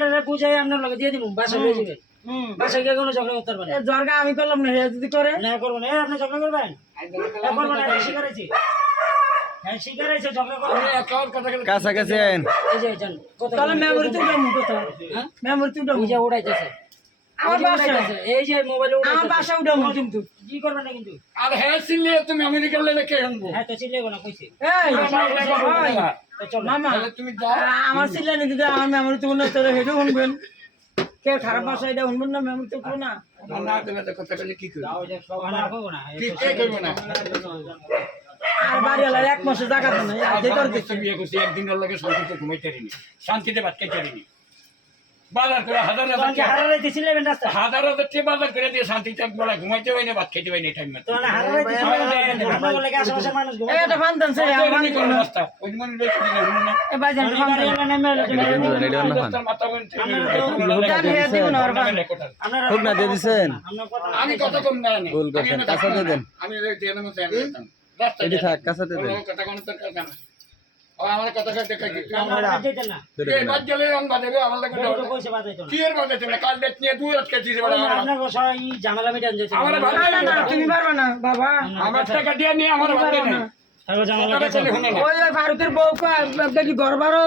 এটা বুঝাই আপনার লগে দিয়ে দিব বাসা লয়ে যাবেন বাসা গিয়ে কোনো ঝগড়া করতে পারবেন না জরগা আমি করলাম না হে যদি করে না করবো না আপনি ঝগড়া করবেন করবো না শিকারেছি হ্যাঁ শিকারেছে ঝগড়া করবেন কাছাকাছি আইন এই যে যান তাহলে মেমোরি তো উঠামু কথা হ্যাঁ মেমোরি তো উঠামু ওই যে উড়াইতেছে আমার বাসা এই যে মোবাইলে আমার উড়াইতেছে বাসা উঠামু কিন্তু কি করবেন না কিন্তু আর হ্যাঁ চিনলে তুমি আমেরিকার লেগে কে আনবো হ্যাঁ তো চিল্লে না কইছি এই ভাই, তো চলো মামা তাহলে তুমি যাও আমার সিলানি দিদি আমার মেমোরি তো উন্নত তোর হেডও শুনবেন কে খারাপ ভাষা এটা শুনবেন না মেমোরি তো কোনো না না দিলে তো কথা বলে কি করবো না করবো না কি কে করবো না আর বাড়ি এলার এক মাসে জায়গা তো নাই আজকে করে দিচ্ছি বিয়ে করছি একদিনের লাগে শান্তিতে ঘুমাইতে পারিনি শান্তিতে ভাত খাইতে পারিনি বাজার করে হাজার হাজার তোমাকে হারাইতে চিল্লেবেন রাস্তা হাজার হাজার টাকা বাজার করে দিয়ে শান্তিতে বেলা ঘুমাইতে পারি না ভাত খাইতে পারি না টাইম মতো তোমাকে হারাইতে চিল্লেবেন আপনার বলে কি আশেপাশের মানুষ এই ঘুমায় এটা ফান্দান সে আমার রাস্তা ওই মনে বেশি দিন হলো না এ ভাই জান ফান্দান মাথা বলতে আমি হে দিব না আর খুব না দিয়ে দিছেন আমি কত কম না জানি ভুল করছেন, কাছাতে দেন। আমি জেনে মতো রাস্তা এটি থাক কাছাতে দেন কথা কোন তো কথা না আমার কথা কইতে কই না এই বাদ গেলে আমি বাদেবে আমার লাগে তো কইছে বাজাইতো না কি এর বাদে না কাল ডেট নিয়ে তুই আজকে দিতে বড় আপনার সবাই ঝামেলা মিটান যেতে আমার না না না তুমি পারবে না বাবা আমার টাকা দিয়ে নিয়ে আমার বাদে না ঝামেলা কথা বলে না ওই ফারুকের বউ কো বেটি ঘর বারো